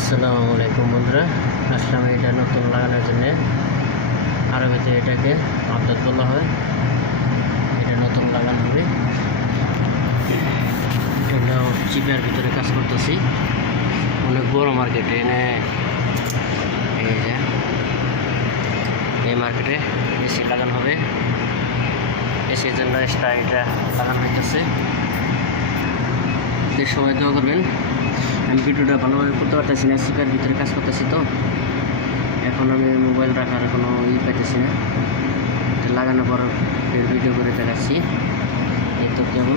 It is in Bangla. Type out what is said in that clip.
আসসালামু আলাইকুম বন্ধুরা, আসলাম এটা নতুন লাগানোর জন্য। আরবিতে এটাকে আবদাত বলা হয়। এটা নতুন লাগানো হবে। এটা চিপের ভিতরে কাজ করতেছি, অনেক বড় মার্কেটে এনে এই যে এই মার্কেটে এসি লাগানো হবে। এসির জন্য এক্সট্রা এটা লাগানো হইতেছে। সবাই দোয়া করবেন। আমি ভিডিওটা ভালোভাবে করতে পারতেছি না, চিপের ভিতরে কাজ করতেছি তো এখন আমি মোবাইল রাখার কোনো পাইতেছি না। লাগানোর পর ভিডিও করে দেখাচ্ছি। এই তো কেমন